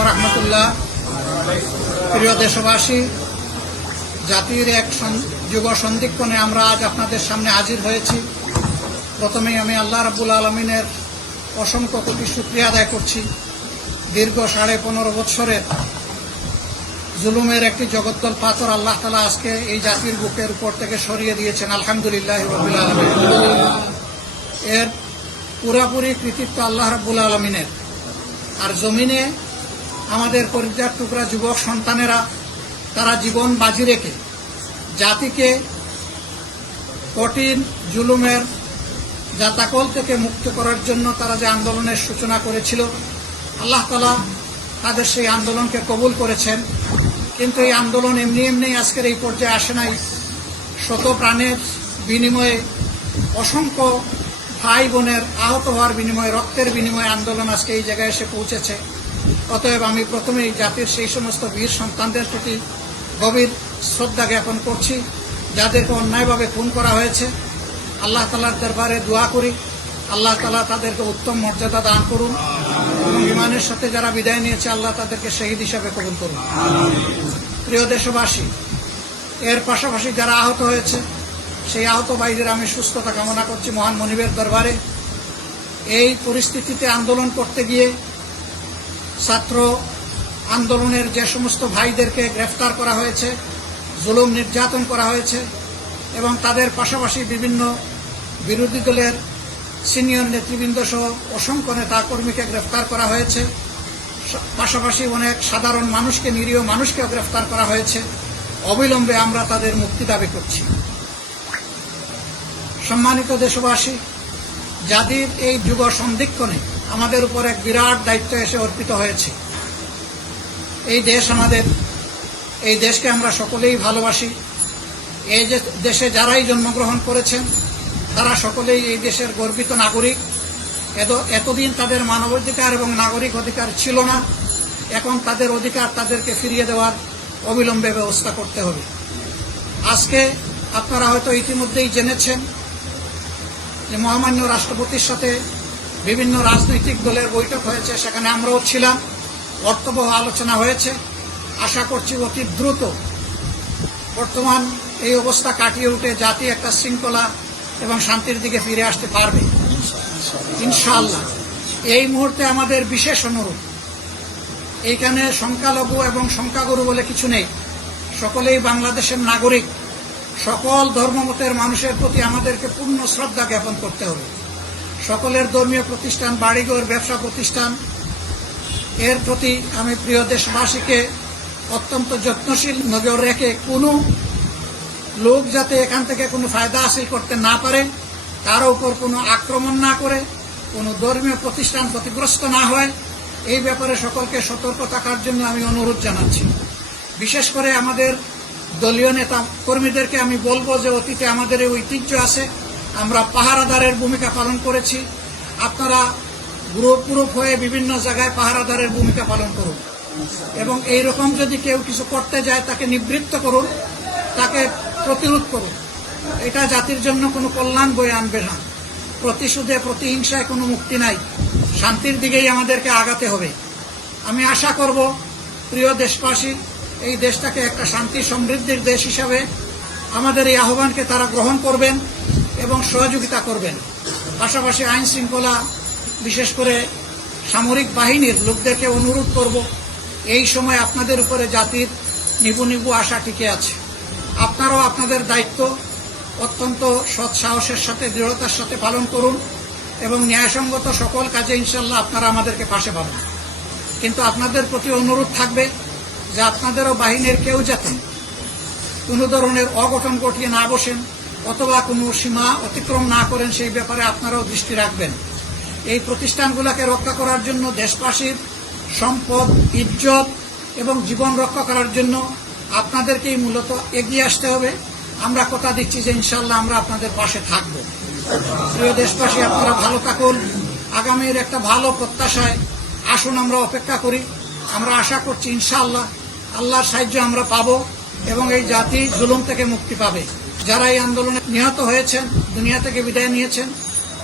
ওয়া রাহমাতুল্লাহ। প্রিয় দেশবাসী, জাতির এক যুব সন্ধিক্ষণে আমরা আজ আপনাদের সামনে হাজির হয়েছি। প্রথমেই আমি আল্লাহ রাব্বুল আলামিনের অসংখ্য কোটি শুকরিয়া আদায় করছি। দীর্ঘ 15.5 বৎসরের জুলুমের একটি জগদ্দল পাথর আল্লাহ তাআলা আজকে এই জাতির বুকের উপর থেকে সরিয়ে দিয়েছেন। আলহামদুলিল্লাহ রাব্বিল আলামিন। এর পুরোপুরি কৃতিত্ব আল্লাহ রাব্বুল আলামিনের। আর জমিনে আমাদের কলিজার টুকরা যুবক সন্তানেরা তারা জীবন বাজি রেখে জাতিকে কঠিন জুলুমের জাতাকল থেকে মুক্ত করার জন্য তারা যে আন্দোলনের সূচনা করেছিল, আল্লাহ তাআলা তাদের সেই আন্দোলনকে কবুল করেছেন। কিন্তু এই আন্দোলন এমনি এমনি আজকের এই পর্যায়ে আসে নাই। শত প্রাণের বিনিময়ে, অসংখ্য ভাই বোনের আহত হওয়ার বিনিময়ে, রক্তের বিনিময়ে আন্দোলন আজকে এই জায়গায় এসে পৌঁছেছে। অতএব আমি প্রথমেই জাতির সেই সমস্ত বীর সন্তানদের প্রতি গভীর শ্রদ্ধা জ্ঞাপন করছি যাদেরকে অন্যায়ভাবে খুন করা হয়েছে। আল্লাহ তাআলার দরবারে দোয়া করি আল্লাহ তাআলা তাদেরকে উত্তম মর্যাদা দান করুন এবং ঈমানের সাথে যারা বিদায় নিয়েছে আল্লাহ তাদেরকে শহীদ হিসাবে কবুল করুন। প্রিয় দেশবাসী, এর পাশাপাশি যারা আহত হয়েছে সেই আহত ভাইদের আমি সুস্থতা কামনা করছি মহান মনিবের দরবারে। এই পরিস্থিতিতে আন্দোলন করতে গিয়ে ছাত্র আন্দোলনের যে সমস্ত ভাইদেরকে গ্রেফতার করা হয়েছে, জুলুম নির্যাতন করা হয়েছে এবং তাদের পাশাপাশি বিভিন্ন বিরোধী দলের সিনিয়র নেতৃবৃন্দ সহ অসংখ্য নেতা কর্মীকে গ্রেফতার করা হয়েছে। পাশাপাশি অনেক সাধারণ মানুষকে, নিরীহ মানুষকেও গ্রেফতার করা হয়েছে। অবিলম্বে আমরা তাদের মুক্তি দাবি করছি। সম্মানিত দেশবাসী, জাতির এই যুব সন্ধিক্ষণে আমাদের উপর এক বিরাট দায়িত্ব এসে অর্পিত হয়েছে। এই দেশ আমাদের, এই দেশকে আমরা সকলেই ভালোবাসি। এই দেশে যারাই জন্মগ্রহণ করেছেন তারা সকলেই এই দেশের গর্বিত নাগরিক। এতদিন তাদের মানবাধিকার এবং নাগরিক অধিকার ছিল না, এখন তাদের অধিকার তাদেরকে ফিরিয়ে দেওয়ার অবিলম্বে ব্যবস্থা করতে হবে। আজকে আপনারা হয়তো ইতিমধ্যেই জেনেছেন যে মহামান্য রাষ্ট্রপতির সাথে বিভিন্ন রাজনৈতিক দলের বৈঠক হয়েছে, সেখানে আমরাও ছিলাম। অর্থবহ আলোচনা হয়েছে। আশা করছি অতি দ্রুত বর্তমান এই অবস্থা কাটিয়ে উঠে জাতি একটা শৃঙ্খলা এবং শান্তির দিকে ফিরে আসতে পারবে ইনশাআল্লাহ। এই মুহূর্তে আমাদের বিশেষ অনুরোধ, এইখানে সংখ্যালঘু এবং সংখ্যাগুরু বলে কিছু নেই, সকলেই বাংলাদেশের নাগরিক। সকল ধর্মমতের মানুষের প্রতি আমাদেরকে পূর্ণ শ্রদ্ধা জ্ঞাপন করতে হবে। সকলের ধর্মীয় প্রতিষ্ঠান, বাড়িঘর, ব্যবসা প্রতিষ্ঠান, এর প্রতি আমি প্রিয় দেশবাসীকে অত্যন্ত যত্নশীল নজর রেখে কোনো লোক যাতে এখান থেকে কোনো ফায়দা হাসিল করতে না পারে, তার উপর কোনো আক্রমণ না করে, কোনো ধর্মীয় প্রতিষ্ঠান ক্ষতিগ্রস্ত না হয়, এই ব্যাপারে সকলকে সতর্ক থাকার জন্য আমি অনুরোধ জানাচ্ছি। বিশেষ করে আমাদের দলীয় নেতা কর্মীদেরকে আমি বলবো যে অতীতে আমাদের এই ঐতিহ্য আছে, আমরা পাহারাদারের ভূমিকা পালন করেছি। আপনারা গ্রুপ হয়ে বিভিন্ন জায়গায় পাহারাদারের ভূমিকা পালন করুন এবং এইরকম যদি কেউ কিছু করতে যায় তাকে নিবৃত্ত করুন, তাকে প্রতিরোধ করুন। এটা জাতির জন্য কোনো কল্যাণ বয়ে আনবে না। প্রতিশোধে, প্রতিহিংসায় কোনো মুক্তি নাই। শান্তির দিকেই আমাদেরকে আগাতে হবে। আমি আশা করব প্রিয় দেশবাসী, এই দেশটাকে একটা শান্তি সমৃদ্ধির দেশ হিসাবে আমাদের এই আহ্বানকে তারা গ্রহণ করবেন এবং সহযোগিতা করবেন। পাশাপাশি আইন শৃঙ্খলা, বিশেষ করে সামরিক বাহিনীর লোকদেরকে অনুরোধ করব, এই সময় আপনাদের উপরে জাতির নিবু আশা টিকে আছে। আপনারাও আপনাদের দায়িত্ব অত্যন্ত সৎ সাহসের সাথে, দৃঢ়তার সাথে পালন করুন এবং ন্যায়সঙ্গত সকল কাজে ইনশাল্লাহ আপনারা আমাদেরকে পাশে পাবেন। কিন্তু আপনাদের প্রতি অনুরোধ থাকবে যে আপনাদেরও বাহিনীর কেউ যাতে কোনো ধরনের অঘটন ঘটিয়ে না বসেন অথবা কোনো সীমা অতিক্রম না করেন, সেই ব্যাপারে আপনারাও দৃষ্টি রাখবেন। এই প্রতিষ্ঠানগুলোকে রক্ষা করার জন্য, দেশবাসীর সম্পদ, ইজ্জত এবং জীবন রক্ষা করার জন্য আপনাদেরকেই মূলত এগিয়ে আসতে হবে। আমরা কথা দিচ্ছি যে ইনশাল্লাহ আমরা আপনাদের পাশে থাকব। প্রিয় দেশবাসী, আপনারা ভালো থাকুন। আগামীর একটা ভালো প্রত্যাশায় আসুন আমরা অপেক্ষা করি। আমরা আশা করছি ইনশাআল্লাহ আল্লাহর সাহায্য আমরা পাব এবং এই জাতি জুলুম থেকে মুক্তি পাবে। যারা এই আন্দোলনে নিহত হয়েছেন, দুনিয়া থেকে বিদায় নিয়েছেন,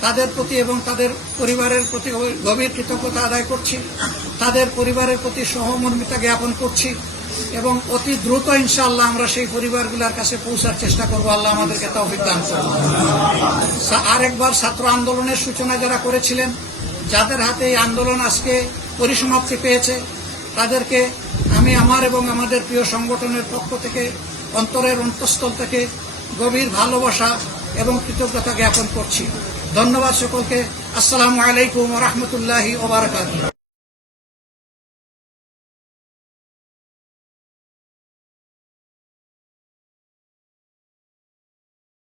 তাদের প্রতি এবং তাদের পরিবারের প্রতি গভীর কৃতজ্ঞতা আদায় করছি। তাদের পরিবারের প্রতি সহমর্মিতা জ্ঞাপন করছি এবং অতি দ্রুত ইনশাআল্লাহ আমরা সেই পরিবারগুলোর কাছে পৌঁছার চেষ্টা করব। আল্লাহ আমাদেরকে তৌফিক দান করুন। আরেকবার ছাত্র আন্দোলনের সূচনা যারা করেছিলেন, যাদের হাতে এই আন্দোলন আজকে পরিসমাপ্তি পেয়েছে, তাদেরকে আমি আমার এবং আমাদের প্রিয় সংগঠনের পক্ষ থেকে অন্তরের অন্তঃস্থল থেকে গভীর ভালোবাসা এবং কৃতজ্ঞতা জ্ঞাপন করছি। ধন্যবাদ সকলকে। আসসালামু আলাইকুম ওয়া রাহমাতুল্লাহি ওয়া বারাকাতুহু।